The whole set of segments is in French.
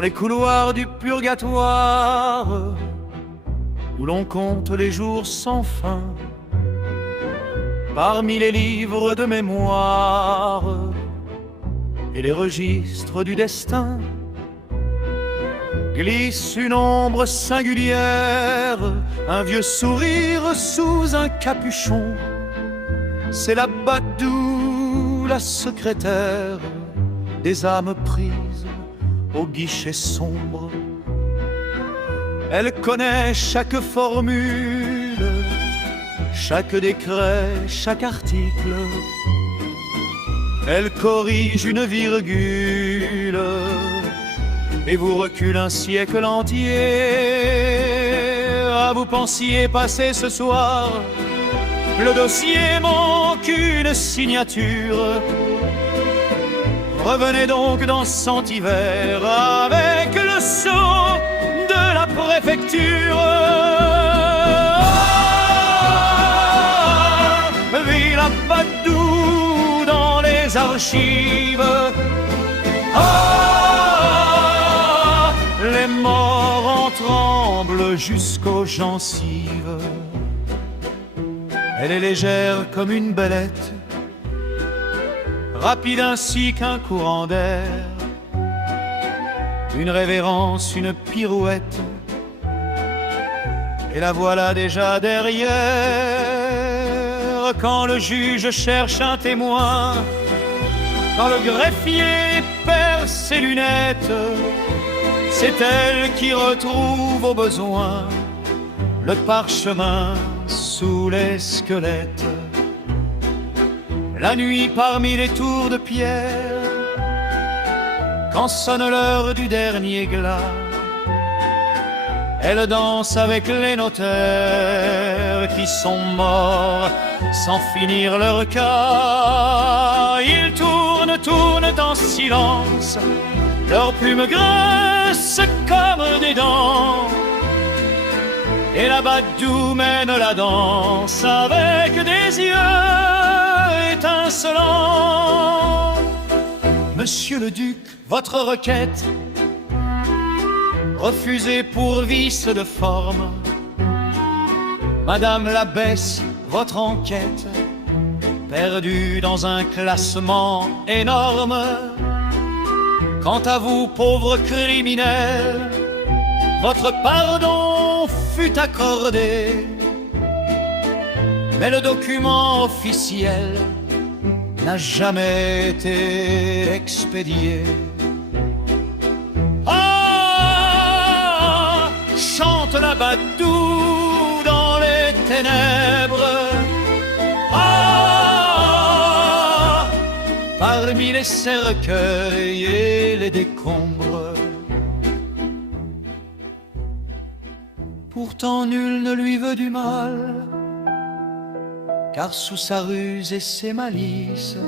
dans les couloirs du purgatoire, où l'on compte les jours sans fin, parmi les livres de mémoire et les registres du destin, glisse une ombre singulière, un vieux sourire sous un capuchon. C'est la Badou, la secrétaire des âmes prises au guichet sombre. Elle connaît chaque formule, chaque décret, chaque article. Elle corrige une virgule et vous recule un siècle entier. Ah, vous pensiez passer ce soir, le dossier manque une signature. Revenez donc dans cet hiver avec le sceau de la préfecture. Ah, Villa Badou dans les archives. Ah, les morts en tremblent jusqu'aux gencives. Elle est légère comme une belette, rapide ainsi qu'un courant d'air, une révérence, une pirouette, et la voilà déjà derrière. Quand le juge cherche un témoin, quand le greffier perd ses lunettes, c'est elle qui retrouve au besoin le parchemin sous les squelettes. La nuit parmi les tours de pierre, quand sonne l'heure du dernier glas, elle danse avec les notaires qui sont morts sans finir leur cas. Ils tournent, tournent en silence, leurs plumes grincent comme des dents, et la Badou mène la danse avec des yeux étincelants. Monsieur le duc, votre requête, refusée pour vice de forme. Madame l'abbesse, votre enquête, perdue dans un classement énorme. Quant à vous, pauvre criminel, votre pardon fut accordé, mais le document officiel n'a jamais été expédié. Ah, chante la Badou dans les ténèbres. Ah, parmi les cercueils et les décombres. Pourtant nul ne lui veut du mal, car sous sa ruse et ses malices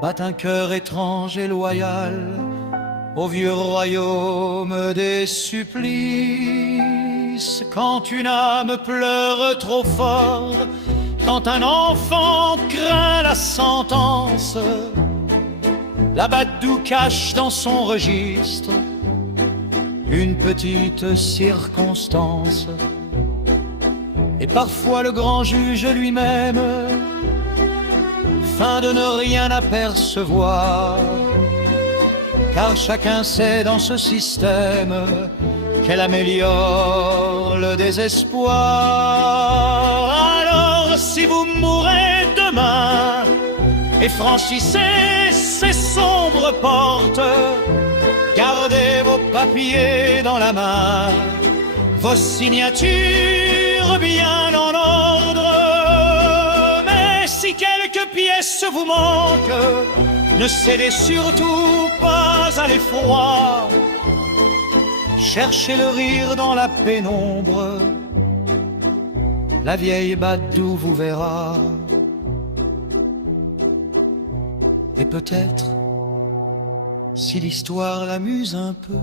bat un cœur étrange et loyal au vieux royaume des supplices. Quand une âme pleure trop fort, quand un enfant craint la sentence, la Badou cache dans son registre une petite circonstance. Et parfois le grand juge lui-même feint de ne rien apercevoir, car chacun sait dans ce système qu'elle améliore le désespoir. Alors si vous mourrez demain et franchissez ces sombres portes, gardez vos papiers dans la main, vos signatures bien en ordre. Mais si quelques pièces vous manquent, ne cédez surtout pas à l'effroi. Cherchez le rire dans la pénombre, la vieille Badou vous verra. Et peut-être, si l'histoire l'amuse un peu,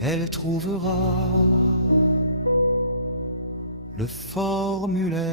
elle trouvera le formulaire